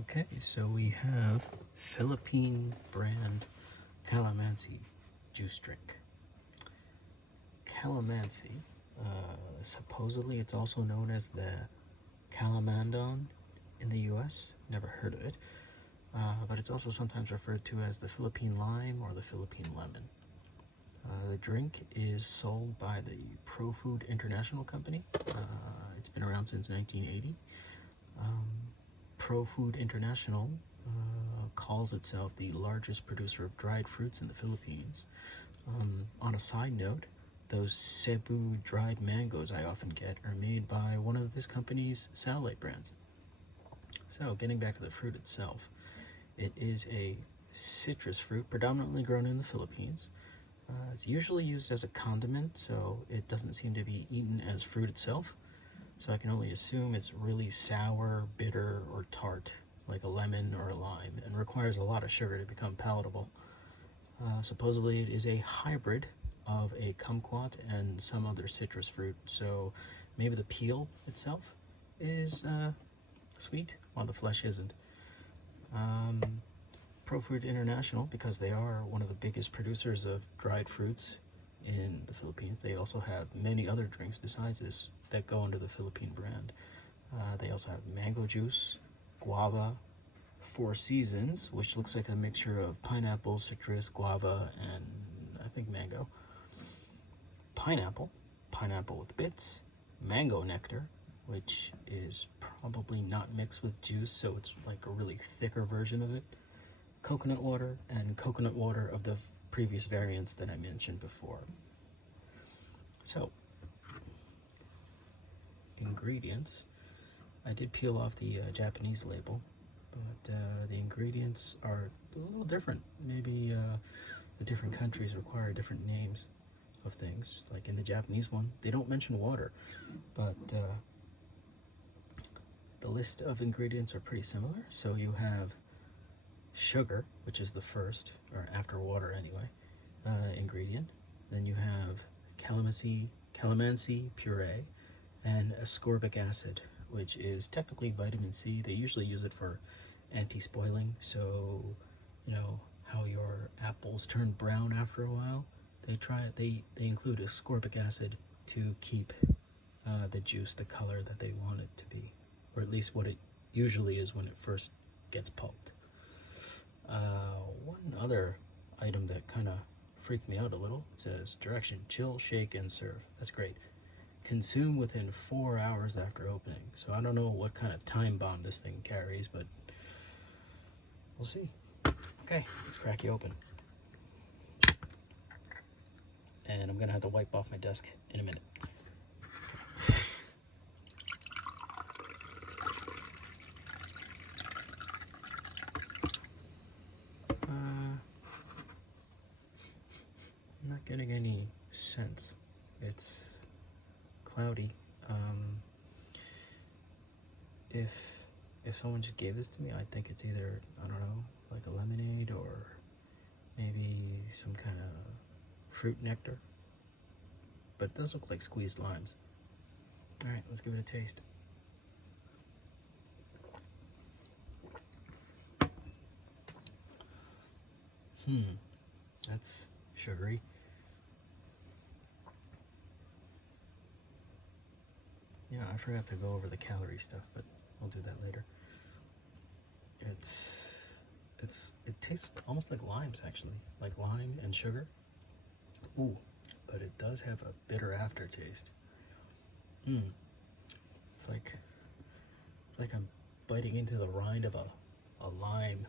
Okay, so we have Philippine brand Calamansi juice drink. Calamansi, supposedly it's also known as the Calamandon in the US. Never heard of it, but it's also sometimes referred to as the Philippine lime or the Philippine lemon. The drink is sold by the Pro Food International Company. It's been around since 1980. Pro Food International calls itself the largest producer of dried fruits in the Philippines. On a side note, those Cebu dried mangoes I often get are made by one of this company's satellite brands. So getting back to the fruit itself, it is a citrus fruit predominantly grown in the Philippines. It's usually used as a condiment, so it doesn't seem to be eaten as fruit itself. So I can only assume it's really sour, bitter, or tart, like a lemon or a lime, and requires a lot of sugar to become palatable. Supposedly it is a hybrid of a kumquat and some other citrus fruit, so maybe the peel itself is sweet, while the flesh isn't. Pro Food International, because they are one of the biggest producers of dried fruits in the Philippines, they also have many other drinks besides this that go under the Philippine brand. They also have mango juice, guava, Four Seasons, which looks like a mixture of pineapple, citrus, guava, and I think mango. Pineapple with bits, mango nectar, which is probably not mixed with juice, so it's like a really thicker version of it. Coconut water, and coconut water of the previous variants that I mentioned before. So, ingredients. I did peel off the Japanese label, but the ingredients are a little different. Maybe the different countries require different names of things. Like in the Japanese one, they don't mention water, but the list of ingredients are pretty similar. So you have sugar, which is the first, or after water anyway, ingredient. Then you have calamansi puree and ascorbic acid, which is technically vitamin C. They usually use it for anti-spoiling, so you know how your apples turn brown after a while. They include ascorbic acid to keep the juice the color that they want it to be, or at least what it usually is when it first gets pulped. One other item that kind of freaked me out a little, it says direction: chill, shake, and serve. That's great. Consume within 4 hours after opening. So I don't know what kind of time bomb this thing carries, but we'll see. Okay, let's crack you open. And I'm gonna have to wipe off my desk in a minute. I'm not getting any scents. It's cloudy. If someone just gave this to me, I'd think it's either, I don't know, like a lemonade or maybe some kind of fruit nectar. But it does look like squeezed limes. All right, let's give it a taste. That's sugary. You know, I forgot to go over the calorie stuff, but I'll do that later. It tastes almost like limes, actually, like lime and sugar. Ooh, but it does have a bitter aftertaste. It's like I'm biting into the rind of a lime.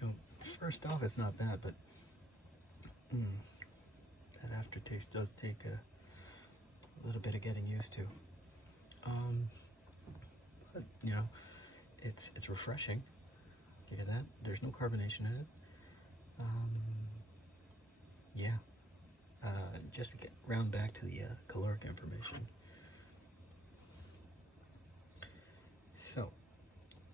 You know, first off, it's not bad, but that aftertaste does take a little bit of getting used to. But, you know, it's refreshing. Give you that. There's no carbonation in it. Yeah. Just to get round back to the caloric information. So,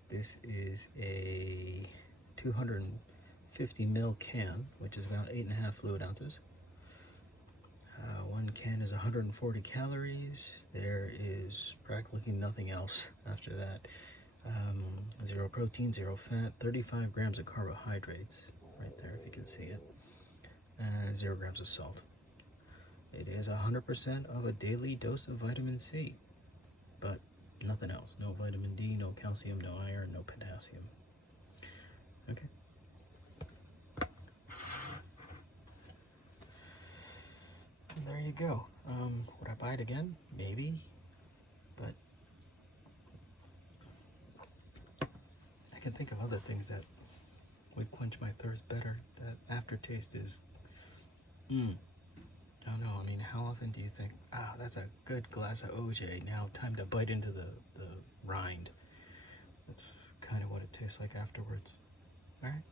this is a 250 ml can, which is about 8.5 fluid ounces. one can is 140 calories. There is practically nothing else after that. 0 protein, 0 fat, 35 grams of carbohydrates, right there if you can see it, and 0 grams of salt. It is 100% of a daily dose of vitamin C, but nothing else. No vitamin D, no calcium, no iron, no potassium. Okay. And there you go. Would I buy it again? Maybe, but I can think of other things that would quench my thirst better. That aftertaste is, I don't know. I mean, how often do you think, that's a good glass of OJ. Now time to bite into the rind. That's kind of what it tastes like afterwards. All right.